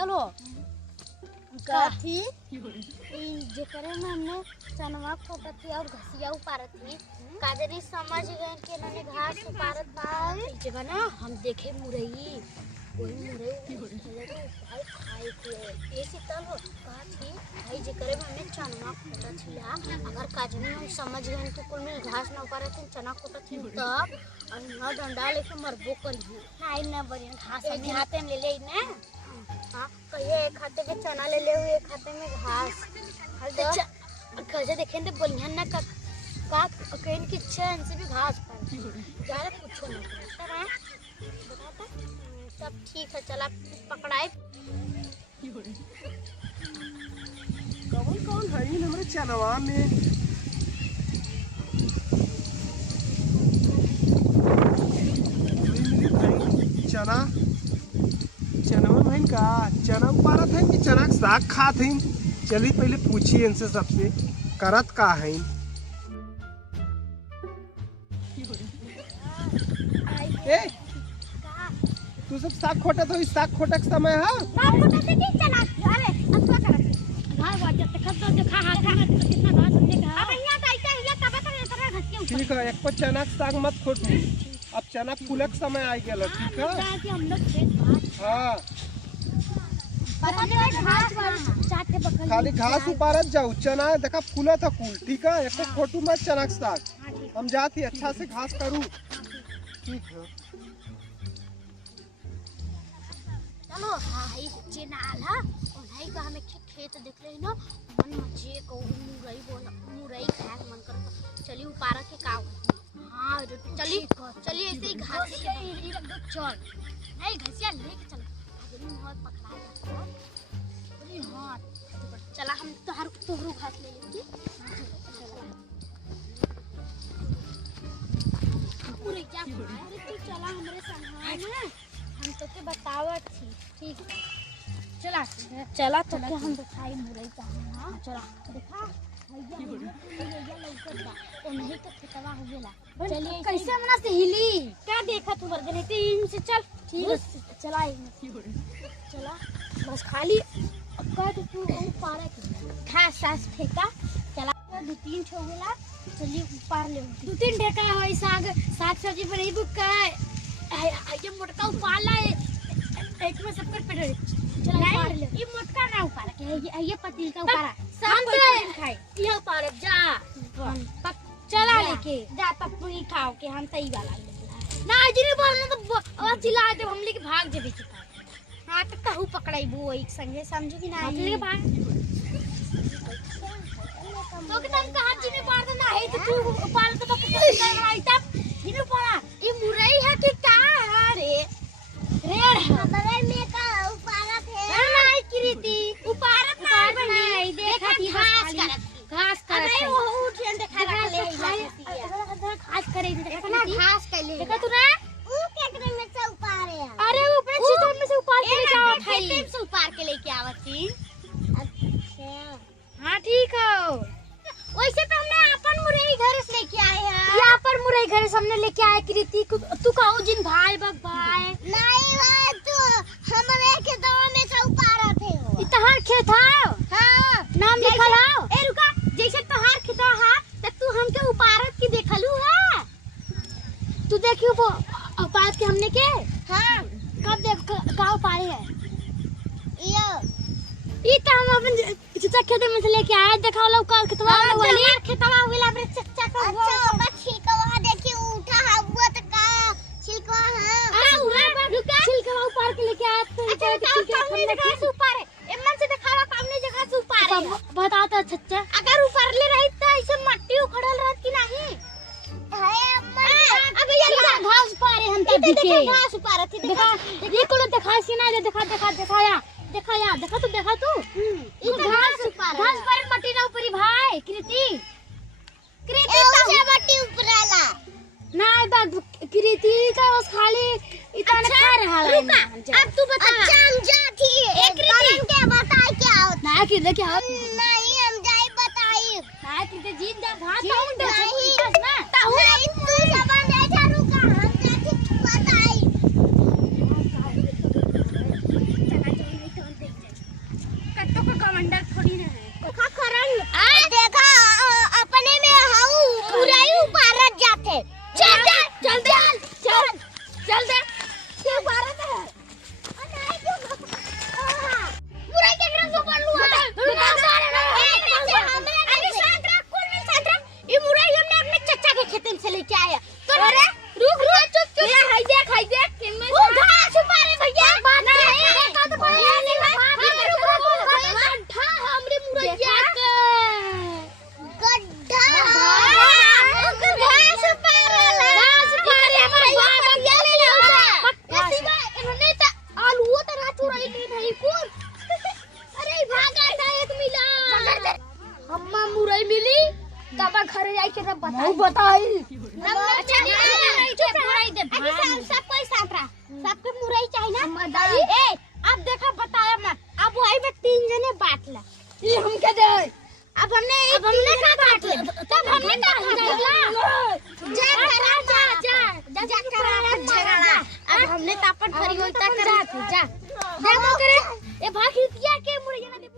चलो काथी जेकरे में हमने चनवा फोटत थी और घसिया उपारत थी काजरी समझ गए कि इन्होंने घास उपारत था जगह ना हम देखे मुरई वही मुरई खाए थे ऐसे तब काथी भाई जेकरे में हमने चनवा फोटत थी अगर काजनी हम समझ गए कि कुल में घास ना उपारत थी चना फोटत थी तब और ना डंडा लेके मरबो करिए ना ना बढ़िया घास अपने हाथे में ले ना। हाँ कहिए एक हाथे में चना ले ले हुए एक हाथे में घास खजे देखें तो बढ़िया ना का कहीं की चैन से भी घास पर ज़्यादा कुछ नहीं करता है बताता सब ठीक है चला पकड़ाए कौन कौन है इन हमारे चनवा में चना चनवा में का चना उपारत है कि चना के साग खात हैं चलिए पहले पूछिए इनसे सबसे करत का है ए तू सब साग खोटा तो इस साग खोटा के समय है साग खोटा से की चना अरे अब क्या करत घास वाजत खत तो खा हाथ में कितना घास हमने कहा अब यहां कैसे हिला तब तक इतना घस के ठीक है एक पर चना के साग मत खोटू अब चना फूलक समय आ गया ठीक है कि हम लोग खेत हाँ घास खाली घास उपारत जाऊ चना देखा फूला था कुल ठीक है एक फोटो मत चना के साग हम जाती अच्छा से घास करूँ ठीक है चलो हाई जे नाल है और हाई का हमें खेत देख ले ना मन मजे को मुरई बोला मुरई खाए मन करता चलिए उपारा के का हाँ चलिए चलिए ऐसे ही घास चल नहीं घसिया लेके चल बहुत पकड़ा जाता है हाँ चला हम तोहरो घास ले लेंगे पूरे क्या अरे तू चला हमारे संग ना हम तो के बतावत थी ठीक है चला चला तो क्या हम दिखाई मुरई का हां चला देखा भैया लौकत बा ओ नहीं तो खेतवा हो गेला चलिए कैसे मना से हिली क्या देखा तू वर्गने टीम से चल ठीक है चला चला बस खाली का तू पारा घास सास फेंका चला दो तीन छो गेला चलिए ऊपर ले दो तीन ढेका है साग सब्जी पर नहीं बुक का ये मोटका उपाला है एक में सब कर पेड़ चला नहीं ये मोटका ना उपारा के ये पतील का उपारा शाम को खाए ये उपारा जा चला लेके जा तब पूरी खाओ के हम सही वाला ना जिने बोलना तो आवाज चिल्ला दे हम लेके भाग जेबे हां तक कहू पकड़ाई वो एक संगे समझो कि ना लेके भाग तो कि तुम कहां जिने पार ना है तो तू उपाल तो कराई तब जिने पारा ये मुरई है कि का है रे रेड़ हमारे में का उपारा थे ना कृति उपारत ना बनाई देखा थी घास करत अरे वो उठ देखा ले घास करे देखा घास कर ले देखा तू ना ऊ केकरे में से उपारे अरे वो अपने चीजों में से उपार के लेके आवत है खेत से उपार के लेके आवत थी अच्छा हां ठीक है वैसे तो हमने अपन मुरई घर से लेके आए हैं यहाँ पर मुरई घर से हमने लेके आए कृति तू कहो जिन भाई बक भाई नहीं भाई तू हमारे के दवा में से उपारा थे हो इतहार खेत है हां नाम लिखा है ए रुका जैसे तोहार खेत है त तू हमके उपारत की देखलू है तू देखियो वो उपारत के हमने के हां कब देख का उपारे है ये तो हम अपन चचा खेत में से लेके आए दिखाओ लो का खेतवा वाली खेतवा वाला अपने चचा का अच्छा बस छिलका वहां देखिए उठा हुआ तो का छिलका है अरे उड़ा रुका छिलका ऊपर के लेके आए तो छिलका हमने जगह से ऊपर है एमन से दिखावा हमने जगह से ऊपर है बता तो चचा अगर ऊपर ले रही तो ऐसे मट्टी उखड़ल रहत कि नहीं है अम्मा अबे ये घास पारे हम तो दिखे घास ऊपर थी देखा ये को दिखा सी ना देखा दिखाया देखा तू ये घास पर मट्टी ना ऊपरी भाई कृति तो मट्टी ऊपराला ना बात कृति का बस खाली इतना खा रहा है अब तू बता अच्छा हम जाती एक कृति के बता क्या होता ना कृति क्या नहीं हम जाई बताई ना कृति जीत जा घास नहीं ना तू जबान दे जा रुका हम जाती बताई के बताई बताई। अच्छा मुरई दे सब कोई साथ रहा, सबके मुरई चाहिए ना। ए अब देखा बताया मैं, अब वही में 3 जने बांट ला। ये हम के दे, अब हमने का बांट ले, तब हमने का जा करा झगड़ा। अब हमने तापन करी होता करा जा देखो करे ए भाग हितिया के मुरई ना दे।